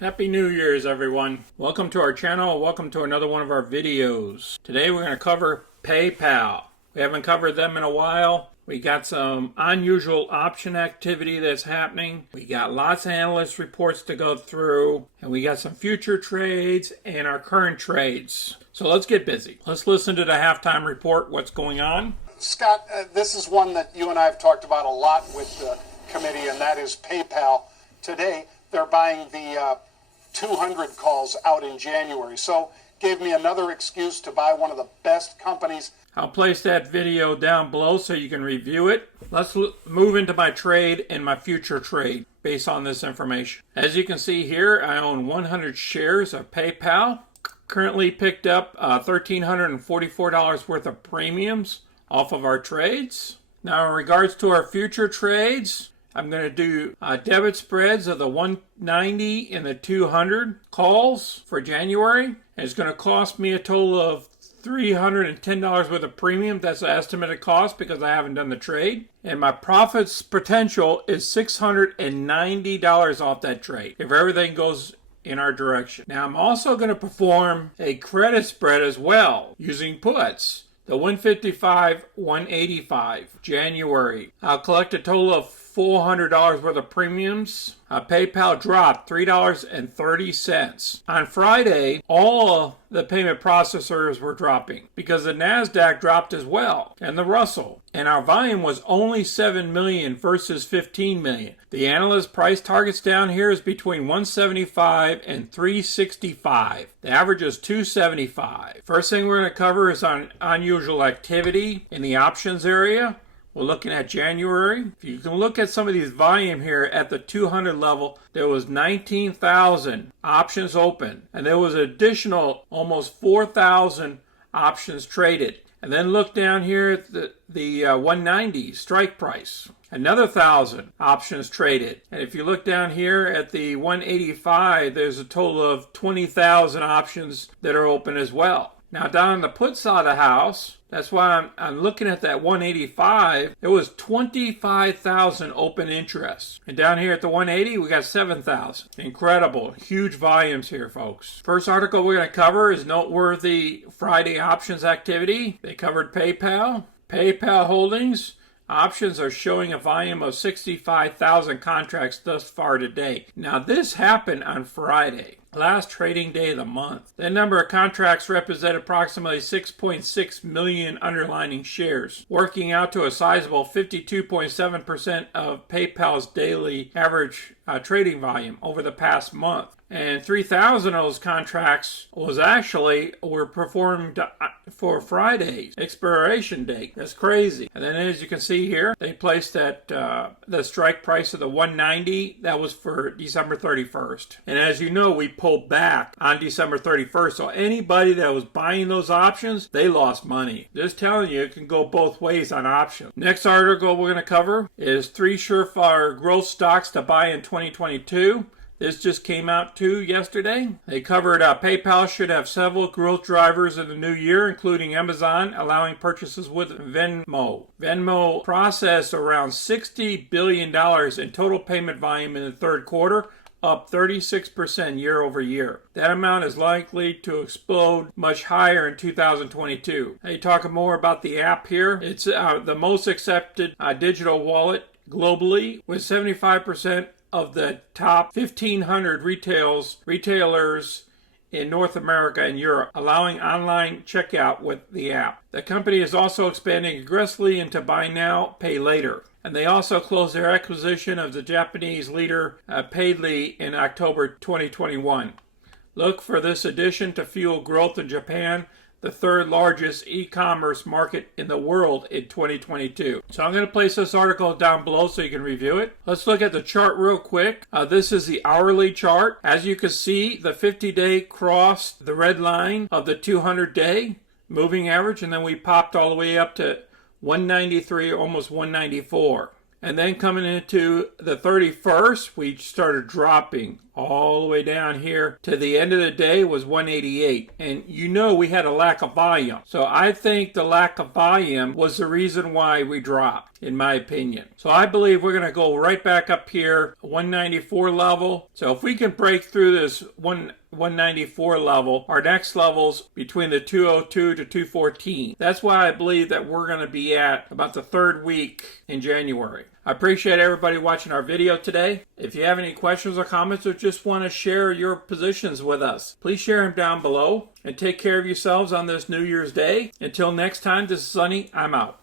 Happy New Year's, everyone. Welcome to our channel. Welcome to another one of our videos. Today we're going to cover PayPal. We haven't covered them in a while. We got some unusual option activity that's happening. We got lots of analyst reports to go through. And we got some future trades and our current trades. So let's get busy. Let's listen to the halftime report. What's going on? Scott, this is one that you and I have talked about a lot with the committee, and that is PayPal. Today, they're buying the 200 calls out in January. So gave me another excuse to buy one of the best companies. I'll place that video down below so you can review it. Let's move into my trade and my future trade based on this information. As you can see here, I own 100 shares of PayPal. Currently picked up $1,344 worth of premiums off of our trades. Now in regards to our future trades, I'm going to do debit spreads of the 190 and the 200 calls for January. And it's going to cost me a total of $310 worth of premium. That's the estimated cost because I haven't done the trade. And my profits potential is $690 off that trade if everything goes in our direction. Now I'm also going to perform a credit spread as well using puts. The 155, 185, January. I'll collect a total of $400 worth of premiums. PayPal dropped $3.30. On Friday, all the payment processors were dropping because the NASDAQ dropped as well, and the Russell. And our volume was only 7 million versus 15 million. The analyst price targets down here is between 175 and 365. The average is 275. First thing we're going to cover is on unusual activity in the options area. We're looking at January. If you can look at some of these volume here at the 200 level, there was 19,000 options open. And there was additional almost 4,000 options traded. And then look down here at the 190 strike price. Another 1,000 options traded. And if you look down here at the 185, there's a total of 20,000 options that are open as well. Now down on the put side of the house, that's why I'm looking at that 185. There was 25,000 open interests. And down here at the 180, we got 7,000. Incredible. Huge volumes here, folks. First article we're going to cover is noteworthy Friday options activity. They covered PayPal. PayPal Holdings. Options are showing a volume of 65,000 contracts thus far today. Now this happened on Friday, last trading day of the month. The number of contracts represent approximately 6.6 million underlying shares, working out to a sizable 52.7% of PayPal's daily average trading volume over the past month. And 3,000 of those contracts were performed for Friday's expiration date. That's crazy. And then as you can see here, they placed at the strike price of the 190. That was for December 31st. And as you know, we pulled back on December 31st. So anybody that was buying those options, they lost money. Just telling you, it can go both ways on options. Next article we're going to cover is 3 surefire growth stocks to buy in 2022. This just came out too yesterday. They covered PayPal should have several growth drivers in the new year, including Amazon allowing purchases with Venmo. Venmo processed around $60 billion in total payment volume in the third quarter, up 36% year over year. That amount is likely to explode much higher in 2022. They talk more about the app here. It's the most accepted digital wallet globally, with 75% of the top 1,500 retailers in North America and Europe, allowing online checkout with the app. The company is also expanding aggressively into buy now, pay later. And they also closed their acquisition of the Japanese leader Paidly in October 2021. Look for this addition to fuel growth in Japan, the third largest e-commerce market in the world in 2022. So I'm going to place this article down below so you can review it. Let's look at the chart real quick. This is the hourly chart. As you can see, the 50-day crossed the red line of the 200-day moving average, and then we popped all the way up to 193, almost 194. And then coming into the 31st, we started dropping all the way down here to the end of the day was 188. And you know we had a lack of volume. So I think the lack of volume was the reason why we dropped, in my opinion. So I believe we're going to go right back up here, 194 level. So if we can break through this 194 level, our next level's between the 202 to 214. That's why I believe that we're going to be at about the third week in January. I appreciate everybody watching our video today. If you have any questions or comments or just want to share your positions with us, please share them down below and take care of yourselves on this New Year's Day. Until next time, this is Sonny. I'm out.